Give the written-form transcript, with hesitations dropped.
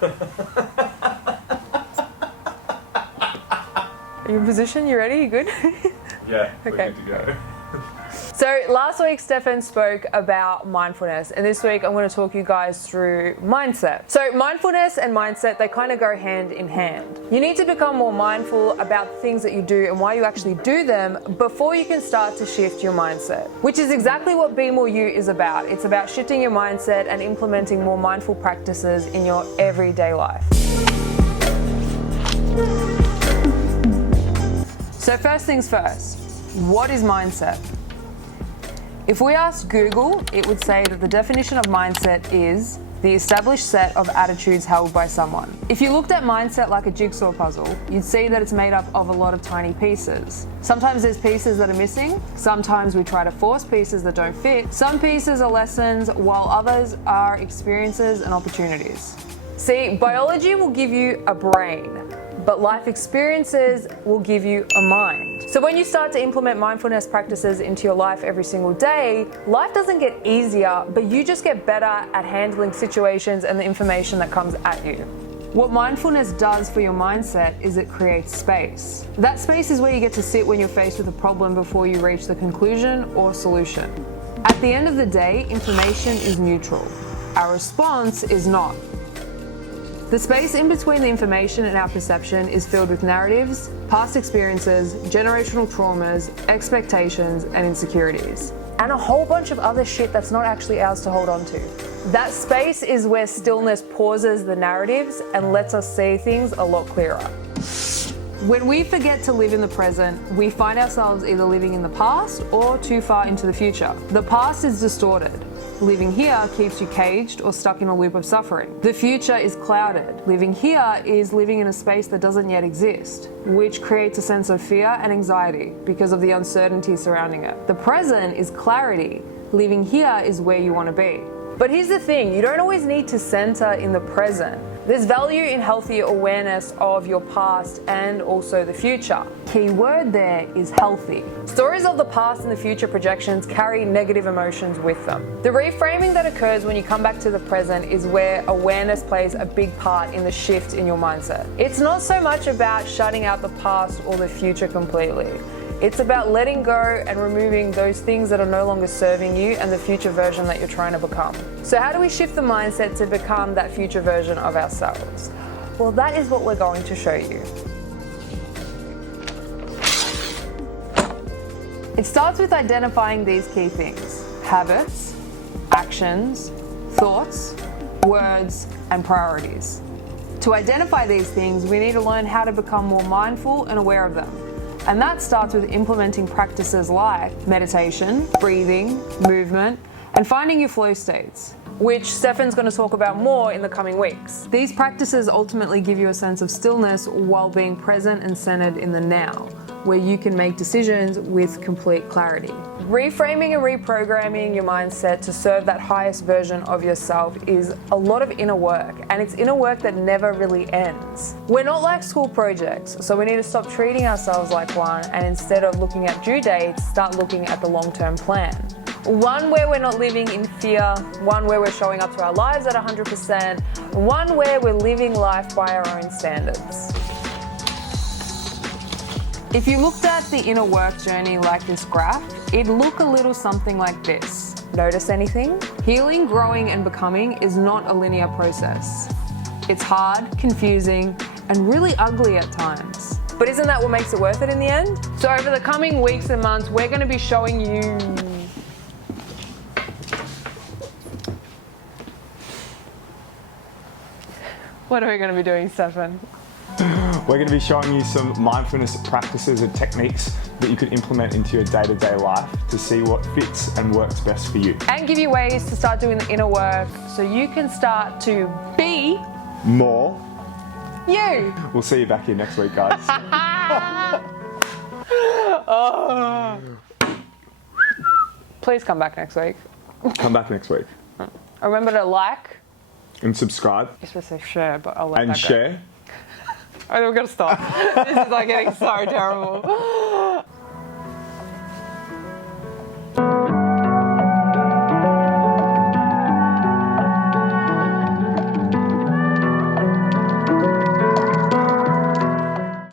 Are you in position? You ready? You good? Yeah, Okay. we're good to go. So last week, Stefan spoke about mindfulness, and this week I'm going to talk you guys through mindset. So mindfulness and mindset, they kind of go hand in hand. You need to become more mindful about the things that you do and why you actually do them before you can start to shift your mindset, which is exactly what Be More You is about. It's about shifting your mindset and implementing more mindful practices in your everyday life. So first things first, what is mindset? If we asked Google, it would say that the definition of mindset is the established set of attitudes held by someone. If you looked at mindset like a jigsaw puzzle, you'd see that it's made up of a lot of tiny pieces. Sometimes there's pieces that are missing, sometimes we try to force pieces that don't fit, some pieces are lessons, while others are experiences and opportunities. See, biology will give you a brain, but life experiences will give you a mind. So when you start to implement mindfulness practices into your life every single day, life doesn't get easier, but you just get better at handling situations and the information that comes at you. What mindfulness does for your mindset is it creates space. That space is where you get to sit when you're faced with a problem before you reach the conclusion or solution. At the end of the day, information is neutral. Our response is not. The space in between the information and our perception is filled with narratives, past experiences, generational traumas, expectations, and insecurities. And a whole bunch of other shit that's not actually ours to hold on to. That space is where stillness pauses the narratives and lets us see things a lot clearer. When we forget to live in the present, we find ourselves either living in the past or too far into the future. The past is distorted. Living here keeps you caged or stuck in a loop of suffering. The future is clouded. Living here is living in a space that doesn't yet exist, which creates a sense of fear and anxiety because of the uncertainty surrounding it. The present is clarity. Living here is where you want to be. But here's the thing, you don't always need to center in the present. There's value in healthy awareness of your past and also the future. Key word there is healthy. Stories of the past and the future projections carry negative emotions with them. The reframing that occurs when you come back to the present is where awareness plays a big part in the shift in your mindset. It's not so much about shutting out the past or the future completely. It's about letting go and removing those things that are no longer serving you and the future version that you're trying to become. So how do we shift the mindset to become that future version of ourselves? Well, that is what we're going to show you. It starts with identifying these key things: habits, actions, thoughts, words, and priorities. To identify these things, we need to learn how to become more mindful and aware of them. And that starts with implementing practices like meditation, breathing, movement, and finding your flow states, which Stefan's going to talk about more in the coming weeks. These practices ultimately give you a sense of stillness while being present and centered in the now, where you can make decisions with complete clarity. Reframing and reprogramming your mindset to serve that highest version of yourself is a lot of inner work, and it's inner work that never really ends. We're not like school projects, so we need to stop treating ourselves like one, and instead of looking at due dates, start looking at the long-term plan. One where we're not living in fear, one where we're showing up to our lives at 100%, one where we're living life by our own standards. If you looked at the inner work journey like this graph, it'd look a little something like this. Notice anything? Healing, growing, and becoming is not a linear process. It's hard, confusing, and really ugly at times. But isn't that what makes it worth it in the end? So over the coming weeks and months, we're going to be showing you... What are we going to be doing, Stefan? We're going to be showing you some mindfulness practices and techniques that you can implement into your day-to-day life to see what fits and works best for you. And give you ways to start doing the inner work so you can start to be more you. We'll see you back here next week, guys. Oh. Please come back next week. Come back next week. Remember to like and subscribe. You're supposed to say share, but I'll let and that go. share. Oh, we're gonna stop. This is like getting so terrible.